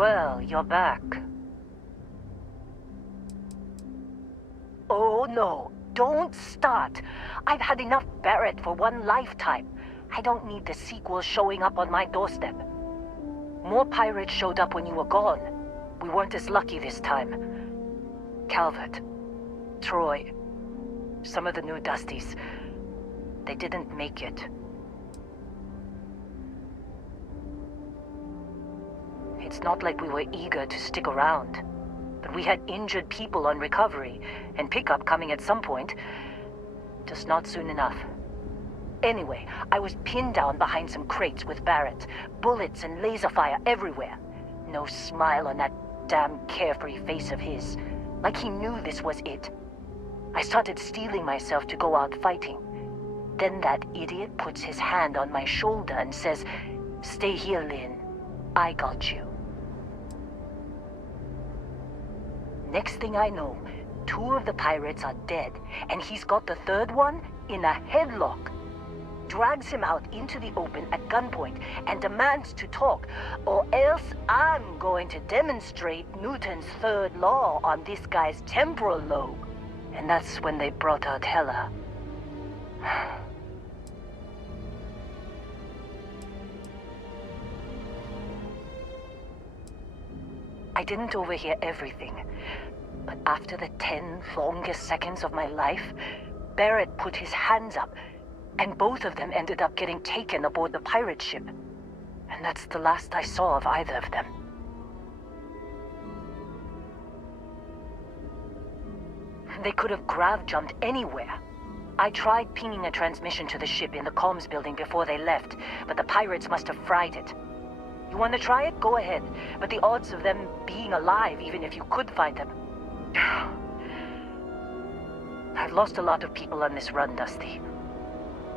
Well, you're back. Oh no, don't start. I've had enough Barrett for one lifetime. I don't need the sequel showing up on my doorstep. More pirates showed up when you were gone. We weren't as lucky this time. Calvert, Troy, some of the new Dusties, they didn't make it. It's not like we were eager to stick around, but we had injured people on recovery, and pickup coming at some point. Just not soon enough. Anyway, I was pinned down behind some crates with Barrett, bullets and laser fire everywhere. No smile on that damn carefree face of his, like he knew this was it. I started steeling myself to go out fighting. Then that idiot puts his hand on my shoulder and says, "Stay here, Lynn. I got you." Next thing I know, 2 of the pirates are dead, and he's got the 3rd one in a headlock. Drags him out into the open at gunpoint and demands to talk, or else I'm going to demonstrate Newton's 3rd law on this guy's temporal lobe. And that's when they brought out Hella. I didn't overhear everything, but after the 10 longest seconds of my life, Barrett put his hands up, and both of them ended up getting taken aboard the pirate ship. And that's the last I saw of either of them. They could have grav-jumped anywhere. I tried pinging a transmission to the ship in the comms building before they left, but the pirates must have fried it. You want to try it? Go ahead. But the odds of them being alive, even if you could find them... I've lost a lot of people on this run, Dusty.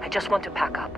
I just want to pack up.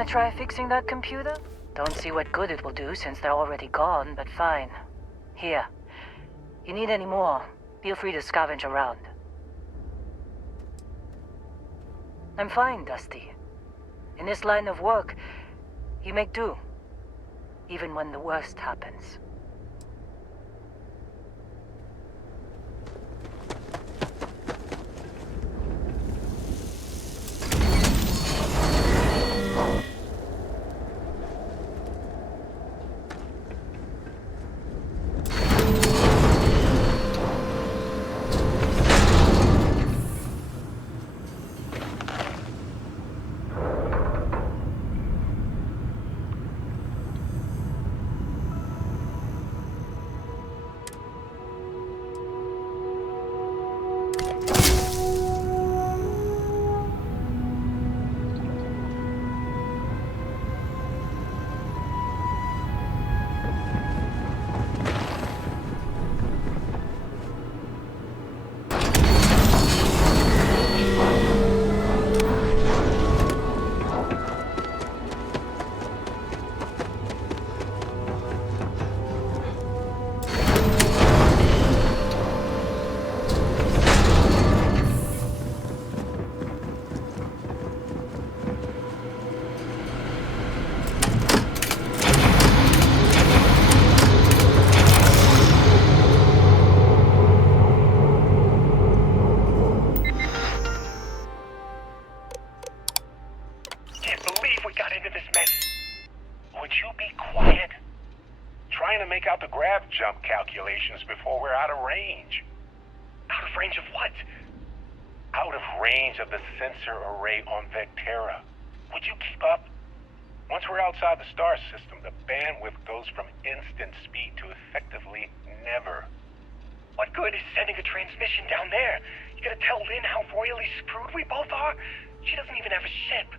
Wanna try fixing that computer? Don't see what good it will do since they're already gone, but fine. Here. You need any more, feel free to scavenge around. I'm fine, Dusty. In this line of work, you make do. Even when the worst happens. Jump calculations before we're out of range. Out of range of what? Out of range of the sensor array on Vectera. Would you keep up? Once we're outside the star system, the bandwidth goes from instant speed to effectively never. What good is sending a transmission down there? You gonna tell Lynn how royally screwed we both are? She doesn't even have a ship.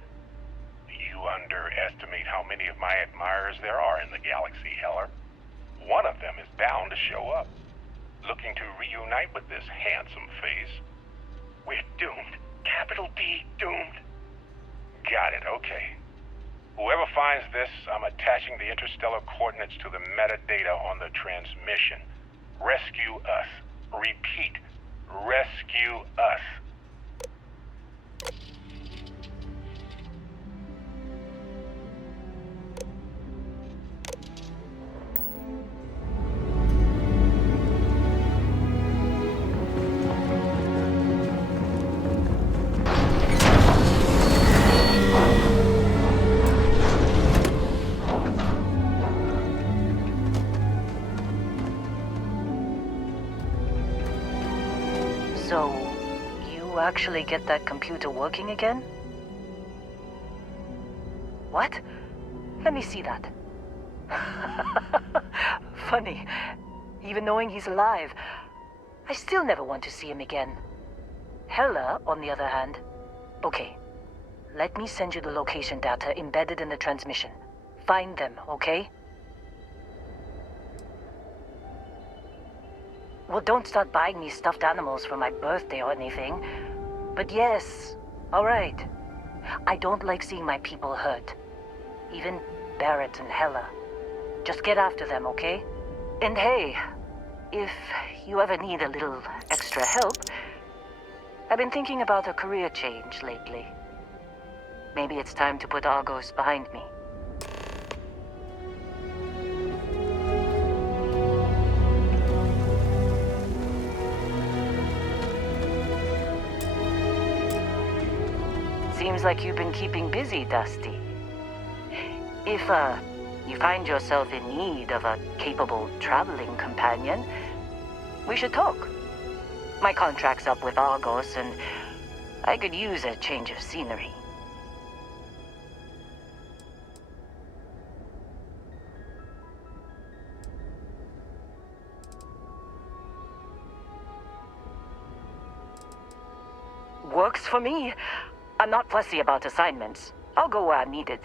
You underestimate how many of my admirers there are in the galaxy, Heller. One of them is bound to show up, looking to reunite with this handsome face. We're doomed. Capital D, doomed. Got it, okay. Whoever finds this, I'm attaching the interstellar coordinates to the metadata on the transmission. Rescue us. Repeat, rescue us. So, you actually get that computer working again? What? Let me see that. Funny. Even knowing he's alive, I still never want to see him again. Hella, on the other hand. Okay. Let me send you the location data embedded in the transmission. Find them, okay? Well, don't start buying me stuffed animals for my birthday or anything. But yes, all right. I don't like seeing my people hurt. Even Barrett and Hella. Just get after them, okay? And hey, if you ever need a little extra help, I've been thinking about a career change lately. Maybe it's time to put Argos behind me. Seems like you've been keeping busy, Dusty. If, you find yourself in need of a capable traveling companion, we should talk. My contract's up with Argos, and I could use a change of scenery. Works for me. I'm not fussy about assignments. I'll go where I'm needed.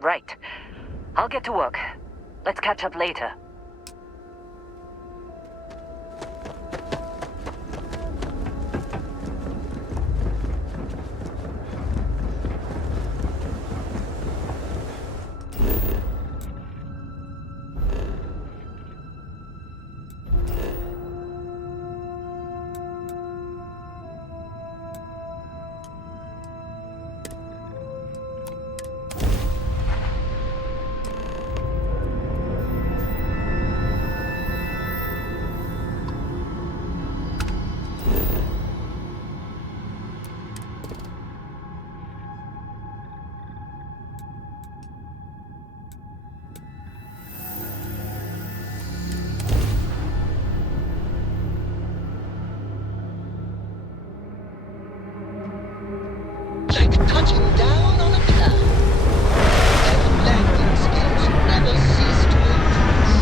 Right. I'll get to work. Let's catch up later. Like touching down on a cloud. And landing skills never cease to impress.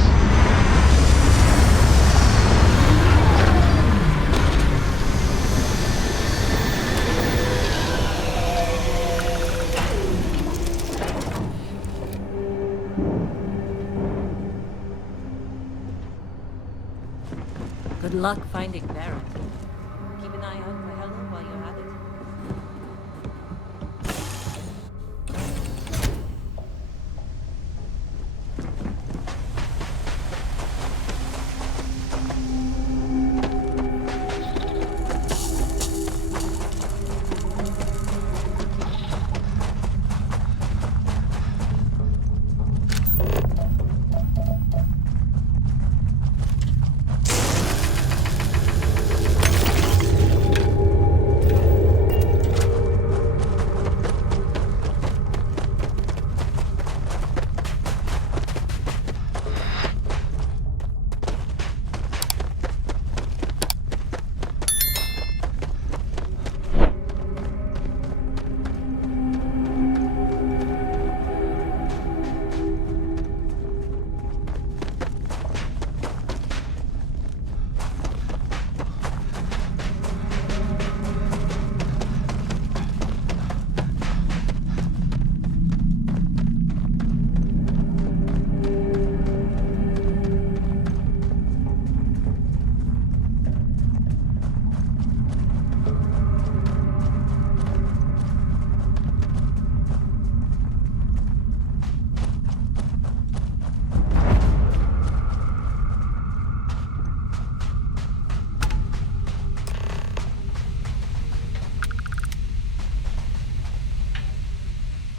Good luck finding Baron. Keep an eye out for Helen while you're at it.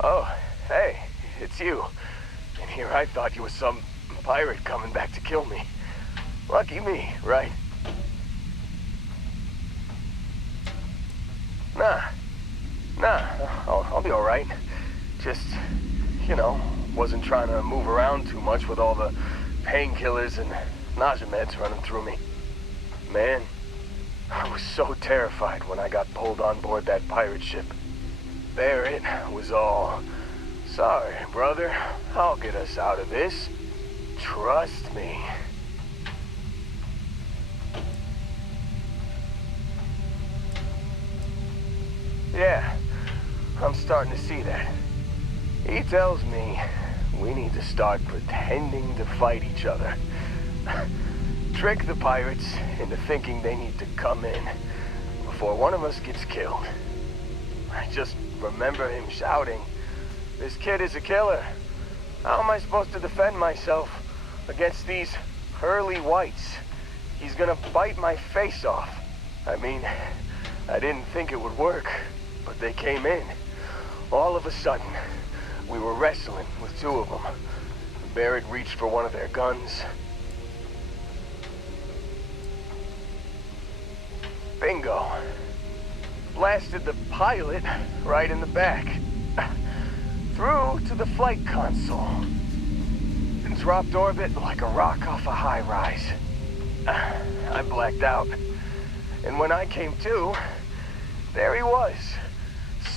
Oh, hey, it's you. And here I thought you were some pirate coming back to kill me. Lucky me, right? Nah, I'll be alright. Just, wasn't trying to move around too much with all the painkillers and nausea meds running through me. Man, I was so terrified when I got pulled on board that pirate ship. There it was all. Sorry, brother. I'll get us out of this. Trust me. Yeah, I'm starting to see that. He tells me we need to start pretending to fight each other. Trick the pirates into thinking they need to come in before one of us gets killed. I just remember him shouting, "This kid is a killer. How am I supposed to defend myself against these pearly whites? He's gonna bite my face off." I mean, I didn't think it would work, but they came in. All of a sudden, we were wrestling with two of them. Barrett reached for one of their guns. Bingo. Blasted the pilot right in the back. Through to the flight console. And dropped orbit like a rock off a high-rise. I blacked out. And when I came to, there he was.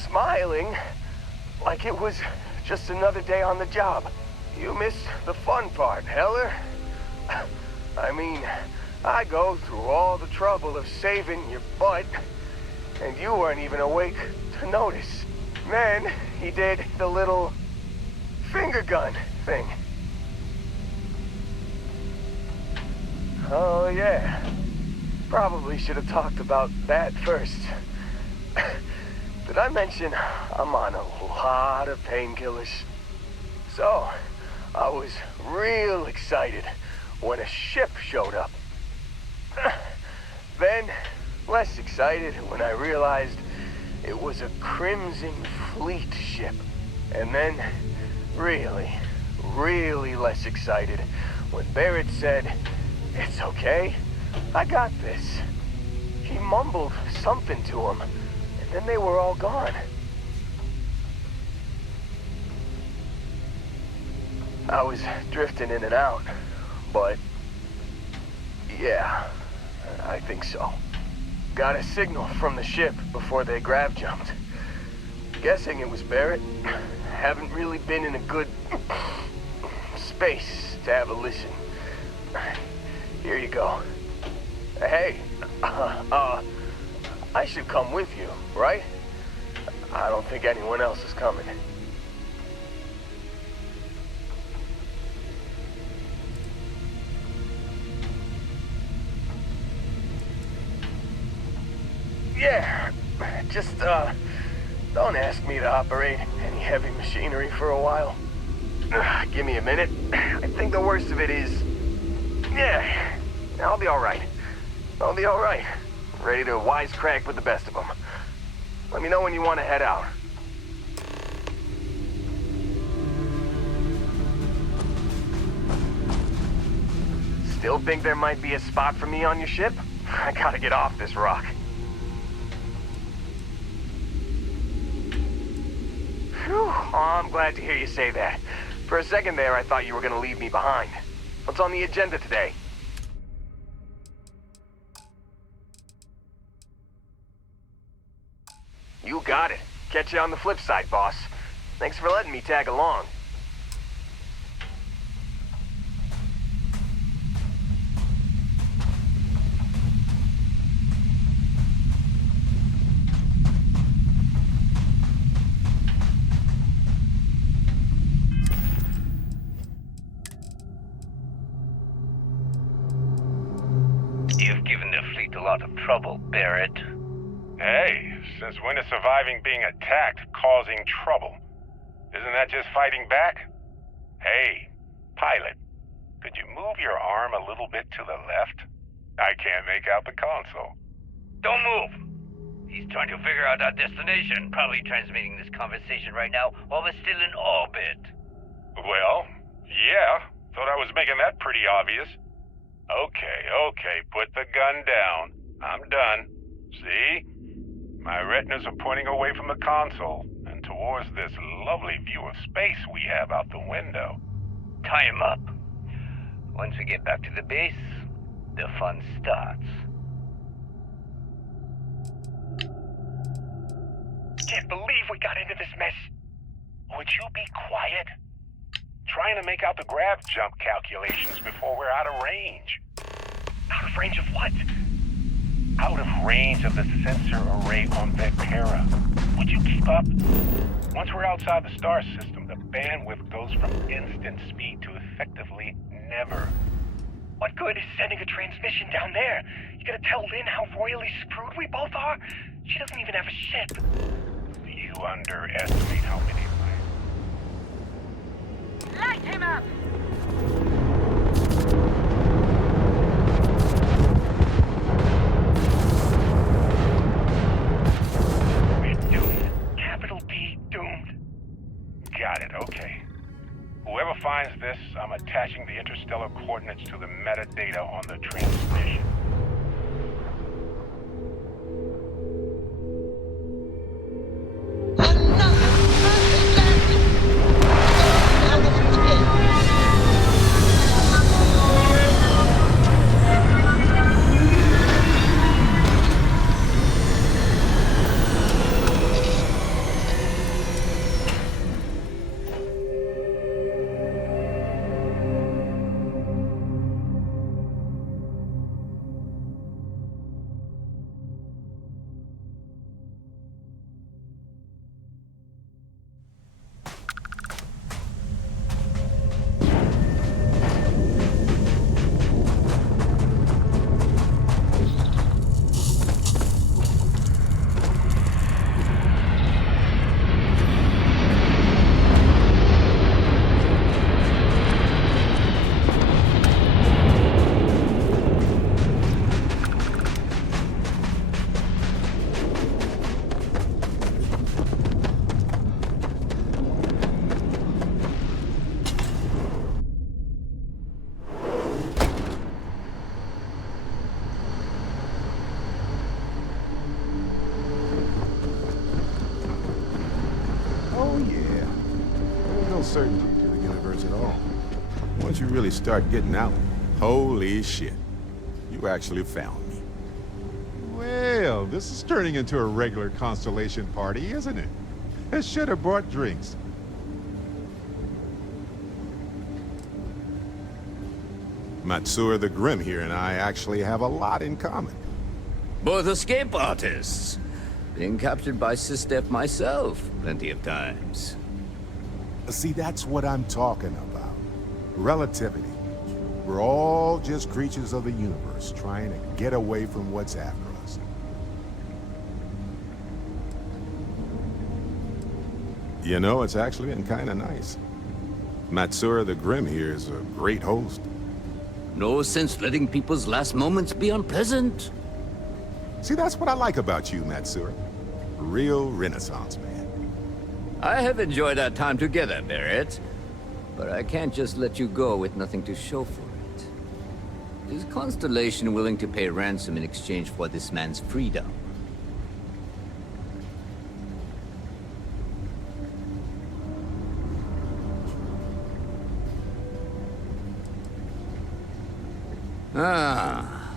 Smiling like it was just another day on the job. You missed the fun part, Heller. I mean, I go through all the trouble of saving your butt, and you weren't even awake to notice. Then he did the little finger gun thing. Oh, yeah. Probably should have talked about that first. Did I mention I'm on a lot of painkillers? So, I was real excited when a ship showed up. Then, less excited when I realized it was a Crimson Fleet ship. And then, really, really less excited when Barrett said, "It's okay, I got this." He mumbled something to him, and then they were all gone. I was drifting in and out, but yeah, I think so. Got a signal from the ship before they grav jumped. Guessing it was Barrett. Haven't really been in a good space to have a listen. Here you go. Hey, I should come with you, right? I don't think anyone else is coming. Yeah, just, don't ask me to operate any heavy machinery for a while. Give me a minute. I think the worst of it is... Yeah, I'll be alright. I'll be alright. Ready to wisecrack with the best of them. Let me know when you want to head out. Still think there might be a spot for me on your ship? I gotta get off this rock. Phew, oh, I'm glad to hear you say that. For a second there, I thought you were gonna leave me behind. What's on the agenda today? You got it. Catch you on the flip side, boss. Thanks for letting me tag along. You've given the fleet a lot of trouble, Barrett. Hey, since when is surviving being attacked causing trouble? Isn't that just fighting back? Hey, pilot, could you move your arm a little bit to the left? I can't make out the console. Don't move! He's trying to figure out our destination. Probably transmitting this conversation right now while we're still in orbit. Well, yeah. Thought I was making that pretty obvious. Okay, put the gun down. I'm done. See? My retinas are pointing away from the console and towards this lovely view of space we have out the window. Tie him up. Once we get back to the base, the fun starts. Can't believe we got into this mess. Would you be quiet? Trying to make out the grav jump calculations before we're out of range. Out of range of what? Out of range of the sensor array on Vectera. Would you keep up? Once we're outside the star system, the bandwidth goes from instant speed to effectively never. What good is sending a transmission down there? You gonna tell Lynn how royally screwed we both are? She doesn't even have a ship. You underestimate how many of my... Light him up! Got it, okay. Whoever finds this, I'm attaching the interstellar coordinates to the metadata on the transmission. Another perfect landing! 10 out of 10. uncertainty to the universe at all. Once you really start getting out, holy shit. You actually found me. Well, this is turning into a regular constellation party, isn't it? I should have brought drinks. Matsura the Grim here and I actually have a lot in common. Both escape artists. Being captured by Sistep myself, plenty of times. See, that's what I'm talking about. Relativity. We're all just creatures of the universe, trying to get away from what's after us. You know, it's actually been kind of nice. Matsura the Grim here is a great host. No sense letting people's last moments be unpleasant. See, that's what I like about you, Matsura. Real Renaissance man. I have enjoyed our time together, Barrett. But I can't just let you go with nothing to show for it. Is Constellation willing to pay ransom in exchange for this man's freedom? Ah.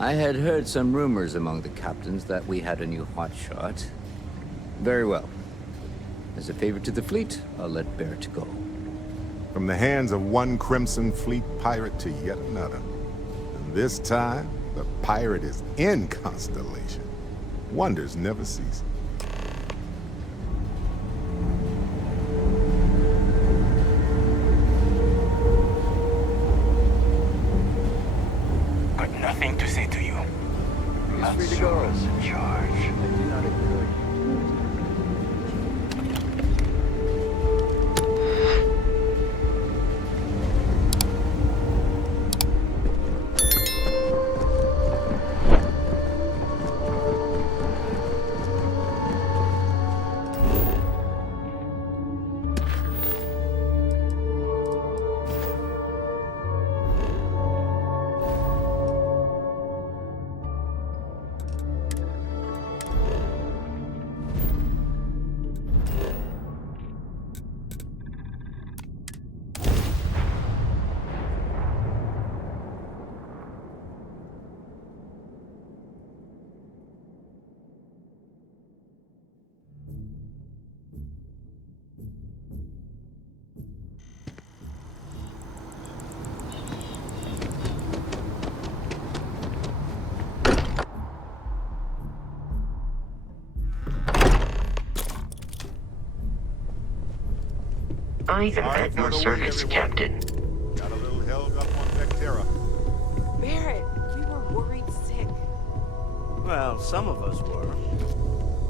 I had heard some rumors among the captains that we had a new hotshot. Very well. As a favor to the fleet, I'll let Barrett go. From the hands of one Crimson Fleet pirate to yet another. And this time, the pirate is in Constellation. Wonders never cease. Got nothing to say to you. Free to go. In charge. I do not ignore you. I am at your service, Captain. Got a little held up on Vectera. Barrett, we were worried sick. Well, some of us were.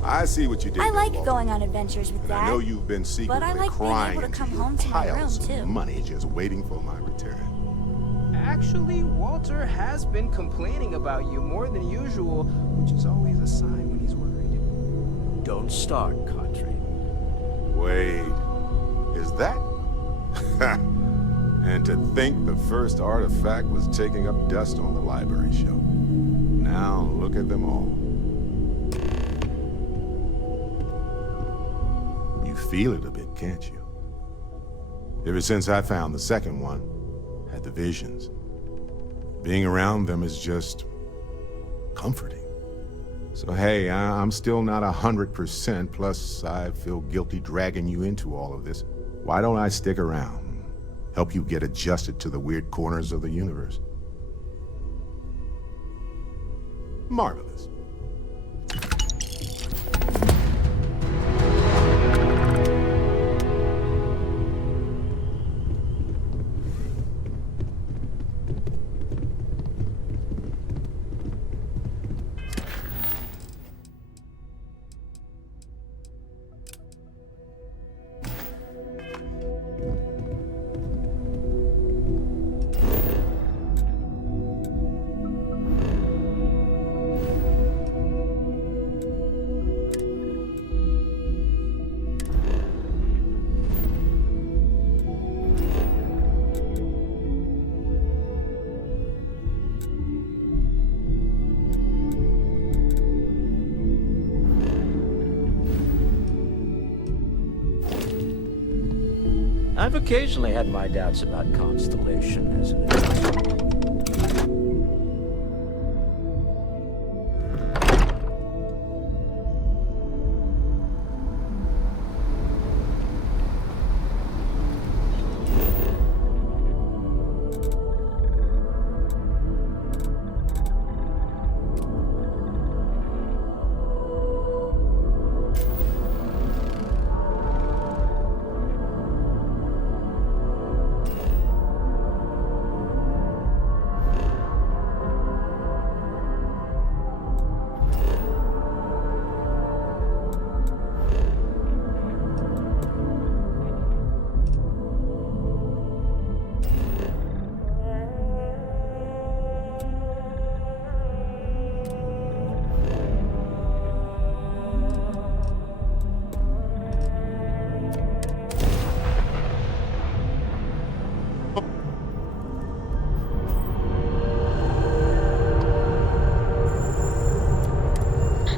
I see what you did. I like Lola. going on adventures with And Dad. I know you've been secretly but I like being crying able to come into your home to my room, piles too. of money just waiting for my return. Actually, Walter has been complaining about you more than usual, which is always a sign when he's worried. Don't start, Country. Wait, is that? And to think the first artifact was taking up dust on the library shelf. Now look at them all. You feel it a bit, can't you? Ever since I found the second one, had the visions. Being around them is just comforting. So hey, I'm still not 100%, plus I feel guilty dragging you into all of this. Why don't I stick around? Help you get adjusted to the weird corners of the universe. Marvelous. I've occasionally had my doubts about Constellation as an advisor.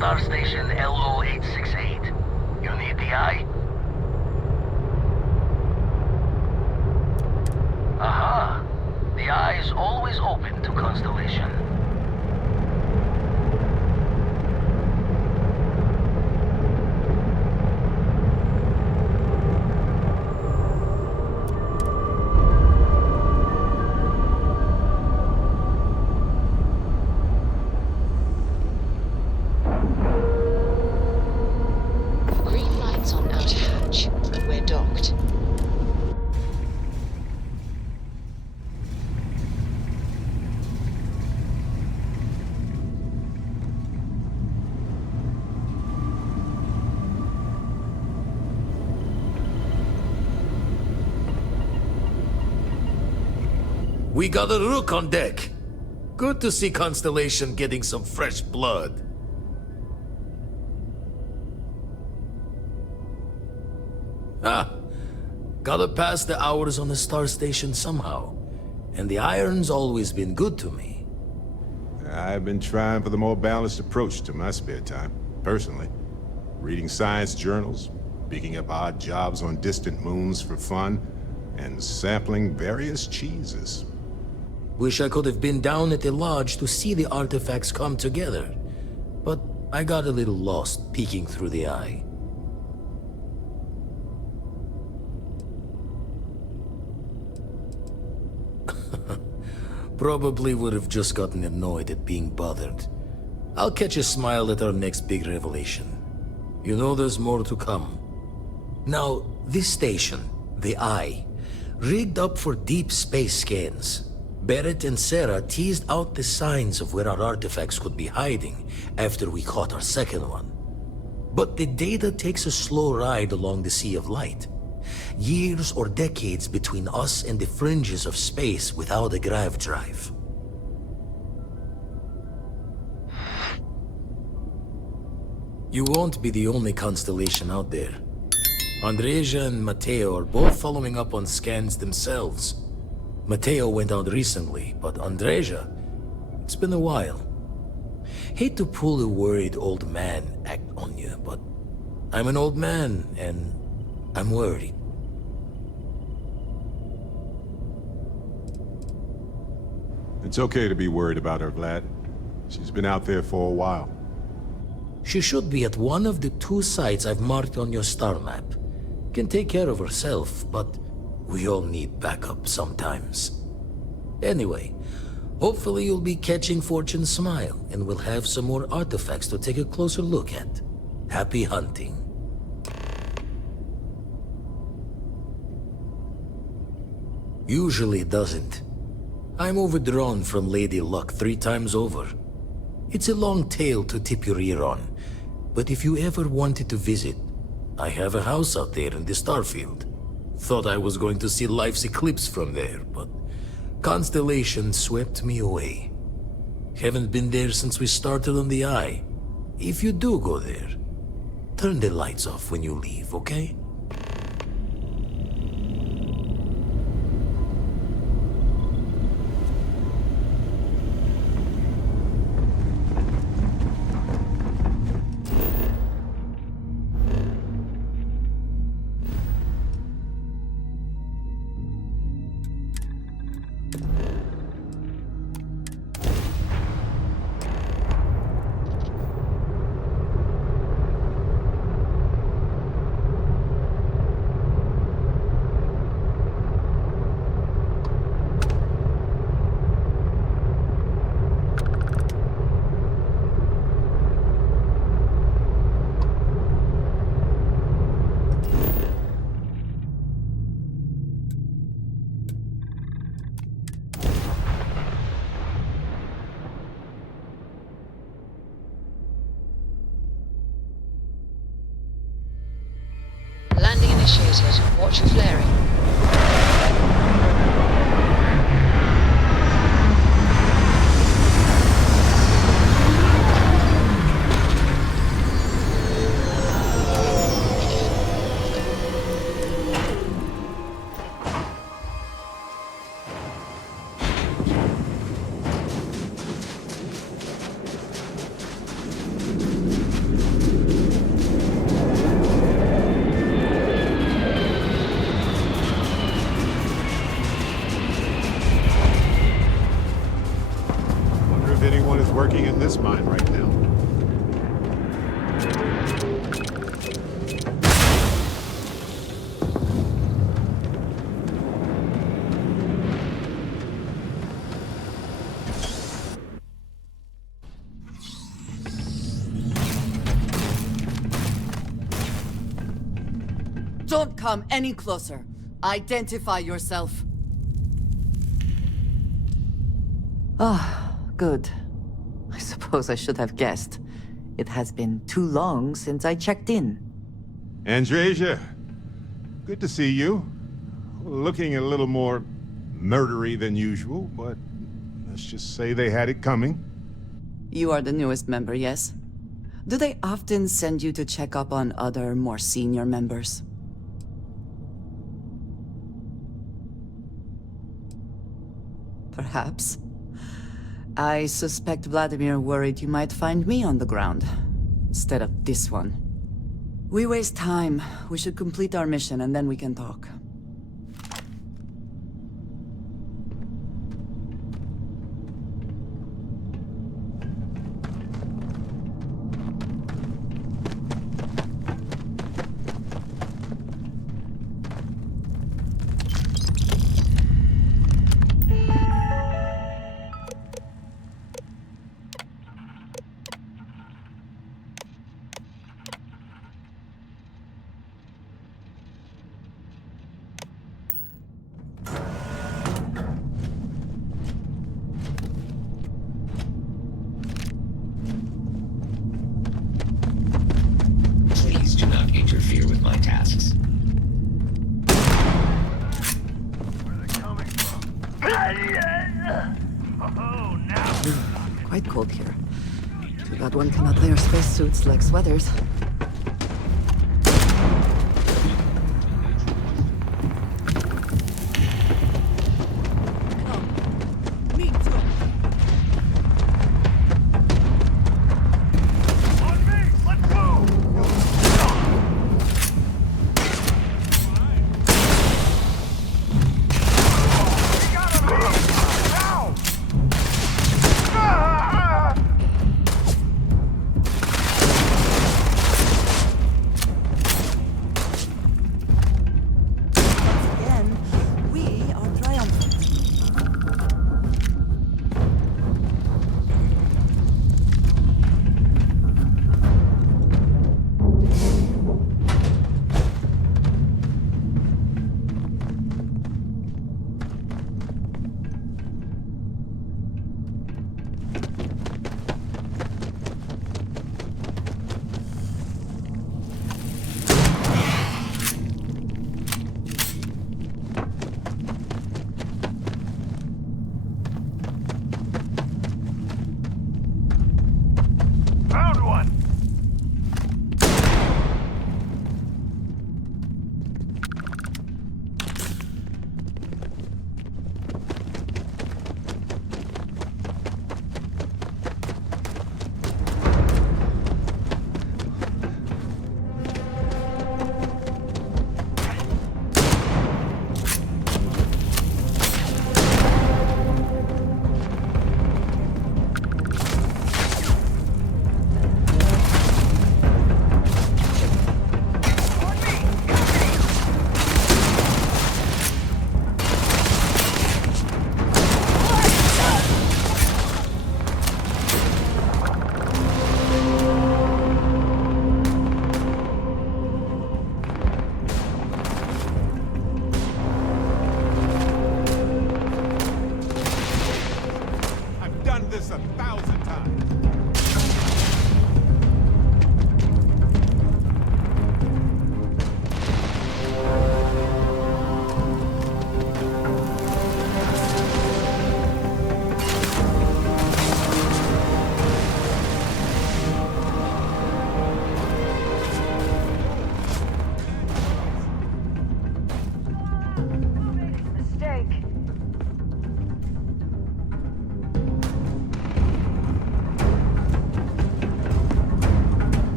Star Station LO868. You need the eye? Aha! The eye is always open to Constellation. Green lights on outer hatch. We're docked. We got a rook on deck. Good to see Constellation getting some fresh blood. Gotta pass the hours on the Star Station somehow. And the iron's always been good to me. I've been trying for the more balanced approach to my spare time, personally. Reading science journals, picking up odd jobs on distant moons for fun, and sampling various cheeses. Wish I could have been down at the lodge to see the artifacts come together. But I got a little lost peeking through the eye. Probably would have just gotten annoyed at being bothered. I'll catch a smile at our next big revelation. You know there's more to come. Now, this station, the Eye, rigged up for deep space scans. Barrett and Sarah teased out the signs of where our artifacts could be hiding after we caught our second one. But the data takes a slow ride along the Sea of Light. Years or decades between us and the fringes of space without a grav drive. You won't be the only constellation out there. Andreja and Matteo are both following up on scans themselves. Matteo went out recently, but Andreja, it's been a while. Hate to pull a worried old man act on you, but I'm an old man and I'm worried. It's okay to be worried about her, Vlad. She's been out there for a while. She should be at one of the 2 sites I've marked on your star map. Can take care of herself, but we all need backup sometimes. Anyway, hopefully you'll be catching Fortune's smile, and we'll have some more artifacts to take a closer look at. Happy hunting. Usually doesn't. I'm overdrawn from Lady Luck 3 times over. It's a long tale to tip your ear on, but if you ever wanted to visit, I have a house out there in the Starfield. Thought I was going to see life's eclipse from there, but Constellation swept me away. Haven't been there since we started on the Eye. If you do go there, turn the lights off when you leave, okay? Watch for flaring. Wonder if anyone is working in this mine right now. Don't come any closer. Identify yourself. Ah, good. I suppose I should have guessed. It has been too long since I checked in. Andresia, good to see you. Looking a little more murdery than usual, but let's just say they had it coming. You are the newest member, yes? Do they often send you to check up on other, more senior members? Perhaps. I suspect Vladimir worried you might find me on the ground, instead of this one. We waste time. We should complete our mission and then we can talk. Please do not interfere with my tasks. Quite cold here. Too bad one cannot layer spacesuits like sweaters.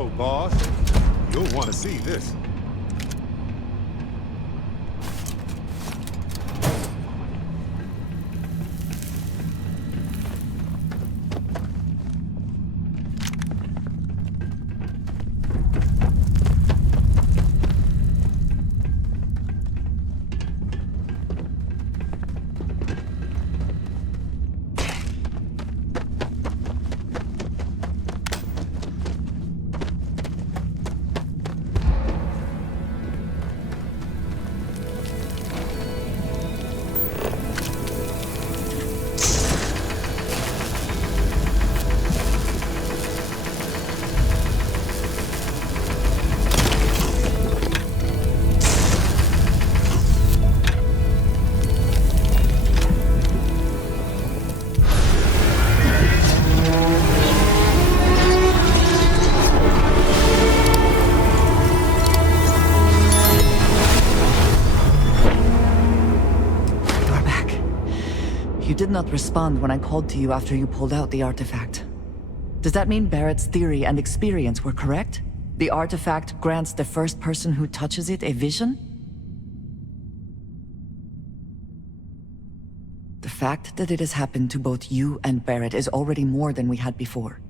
slow, boss. You'll want to see this. You did not respond when I called to you after you pulled out the artifact. Does that mean Barrett's theory and experience were correct? The artifact grants the first person who touches it a vision? The fact that it has happened to both you and Barrett is already more than we had before.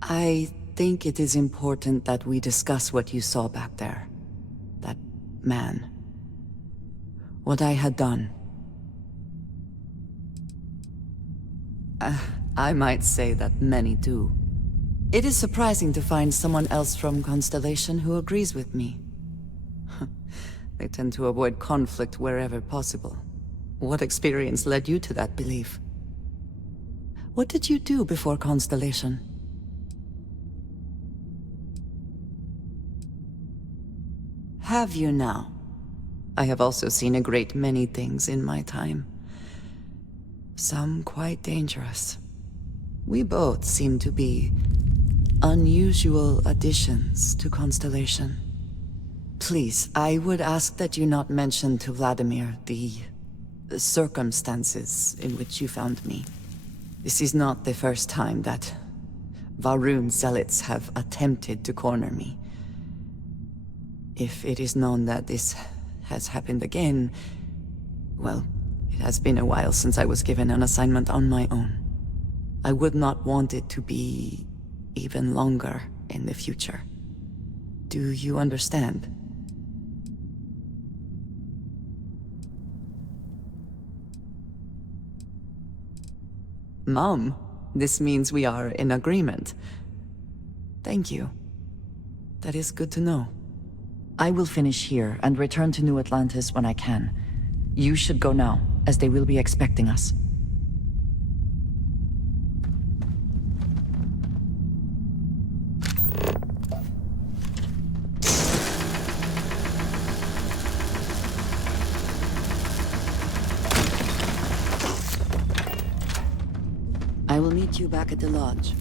I think it is important that we discuss what you saw back there. That man. What I had done. I might say that many do. It is surprising to find someone else from Constellation who agrees with me. They tend to avoid conflict wherever possible. What experience led you to that belief? What did you do before Constellation? Have you now? I have also seen a great many things in my time. Some quite dangerous. We both seem to be unusual additions to Constellation. Please, I would ask that you not mention to Vladimir the circumstances in which you found me. This is not the first time that Varun zealots have attempted to corner me. If it is known that this has happened again, well, it has been a while since I was given an assignment on my own. I would not want it to be even longer in the future. Do you understand? Mom, this means we are in agreement. Thank you. That is good to know. I will finish here and return to New Atlantis when I can. You should go now, as they will be expecting us. I will meet you back at the lodge.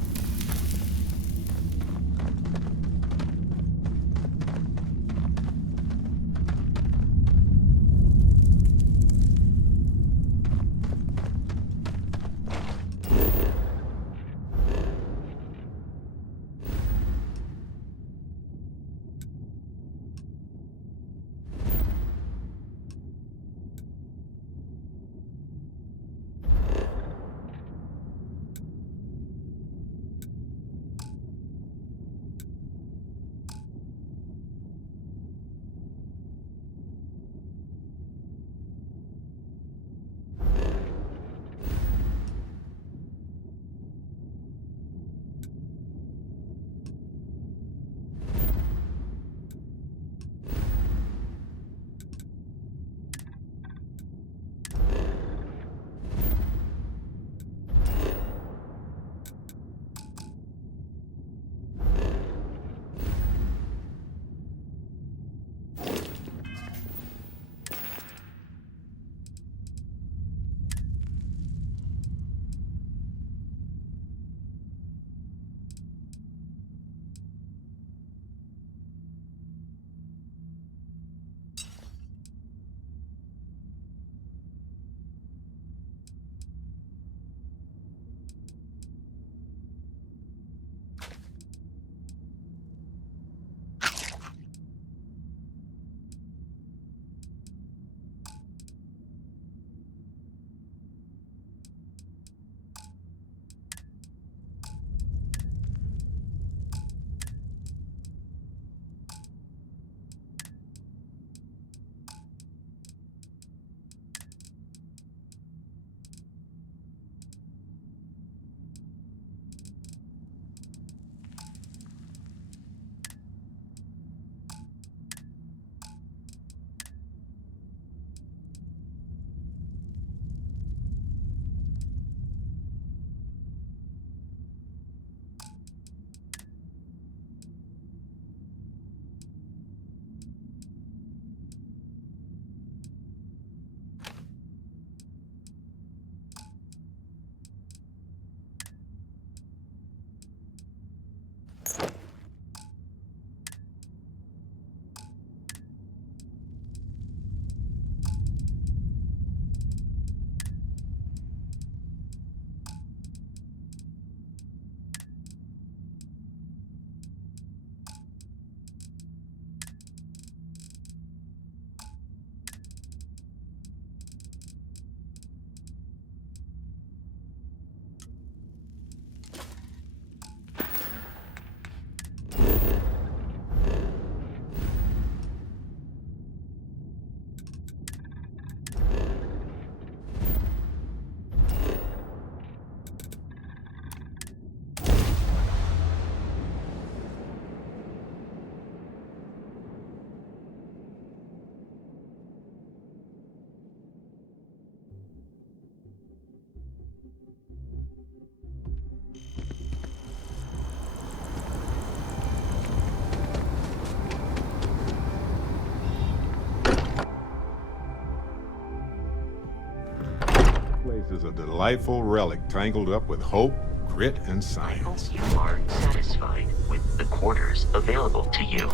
This is a delightful relic tangled up with hope, grit, and science. You are satisfied with the quarters available to you.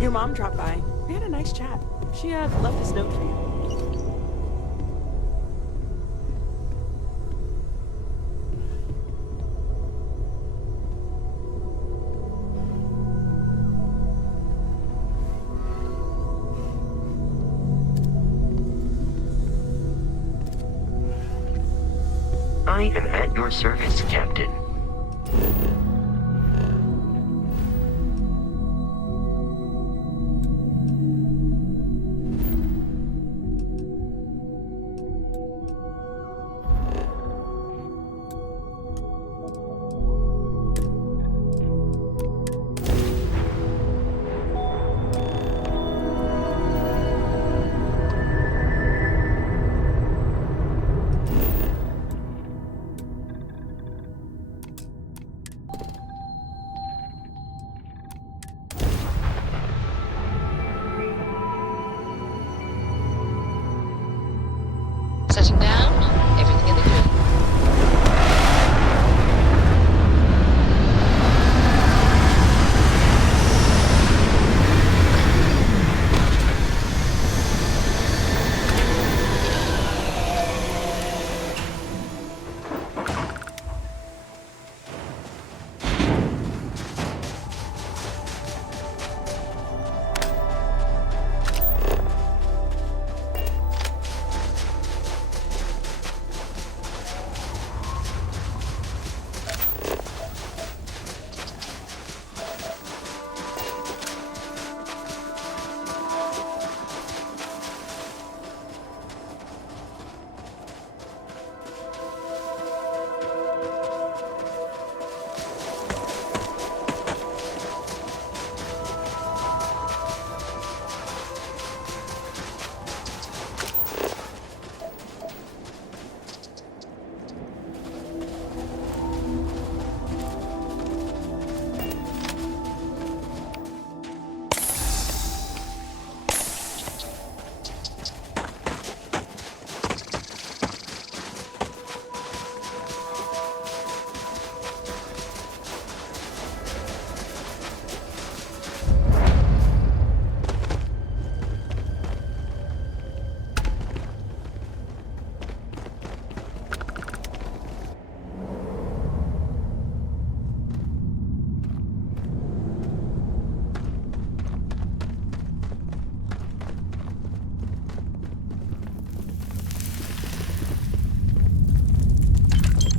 Your mom dropped by. We had a nice chat. She left this note for you. I am at your service, Captain. Setting down, everything in the green.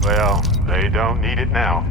Well, they don't need it now.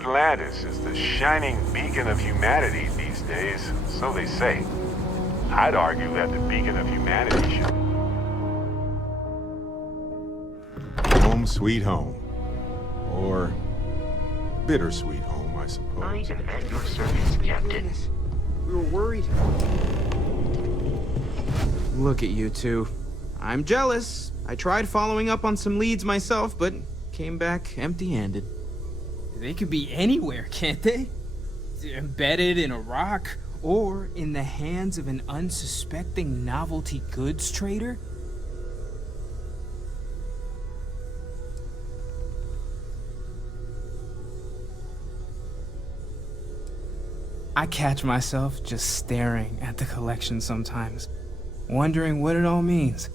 Atlantis is the shining beacon of humanity these days, so they say. I'd argue that the beacon of humanity should... Home sweet home. Or bittersweet home, I suppose. I am at your service, Captain. We were worried. Look at you two. I'm jealous. I tried following up on some leads myself, but came back empty-handed. They could be anywhere, can't they? Embedded in a rock, or in the hands of an unsuspecting novelty goods trader? I catch myself just staring at the collection sometimes, wondering what it all means.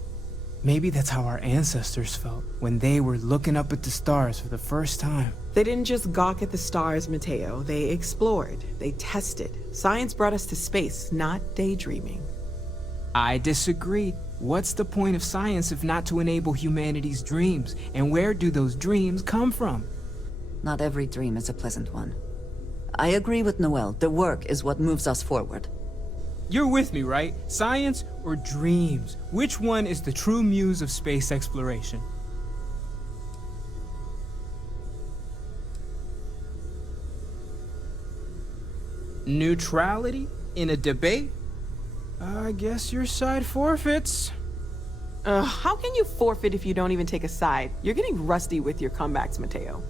Maybe that's how our ancestors felt when they were looking up at the stars for the first time. They didn't just gawk at the stars, Mateo. They explored. They tested. Science brought us to space, not daydreaming. I disagree. What's the point of science if not to enable humanity's dreams? And where do those dreams come from? Not every dream is a pleasant one. I agree with Noel. The work is what moves us forward. You're with me, right? Science or dreams? Which one is the true muse of space exploration? Neutrality in a debate? I guess your side forfeits. How can you forfeit if you don't even take a side? You're getting rusty with your comebacks, Mateo.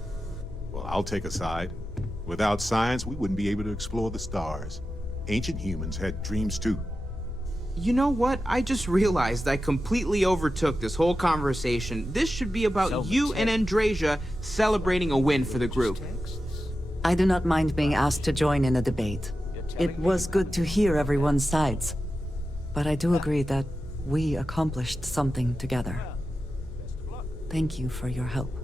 Well, I'll take a side. Without science, we wouldn't be able to explore the stars. Ancient humans had dreams too. You know what? I just realized I completely overtook this whole conversation. This should be about you and Andrasia celebrating a win for the group. I do not mind being asked to join in a debate. It was good to hear everyone's sides. But I do agree that we accomplished something together. Thank you for your help.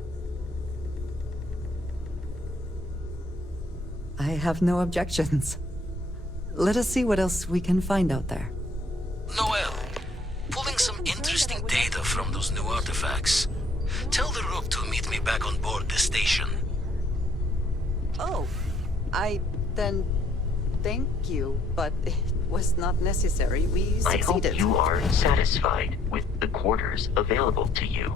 I have no objections. Let us see what else we can find out there. Noel, pulling some interesting data from those new artifacts. Tell the Rook to meet me back on board the station. Oh, then thank you, but it was not necessary. We succeeded. I hope you are satisfied with the quarters available to you.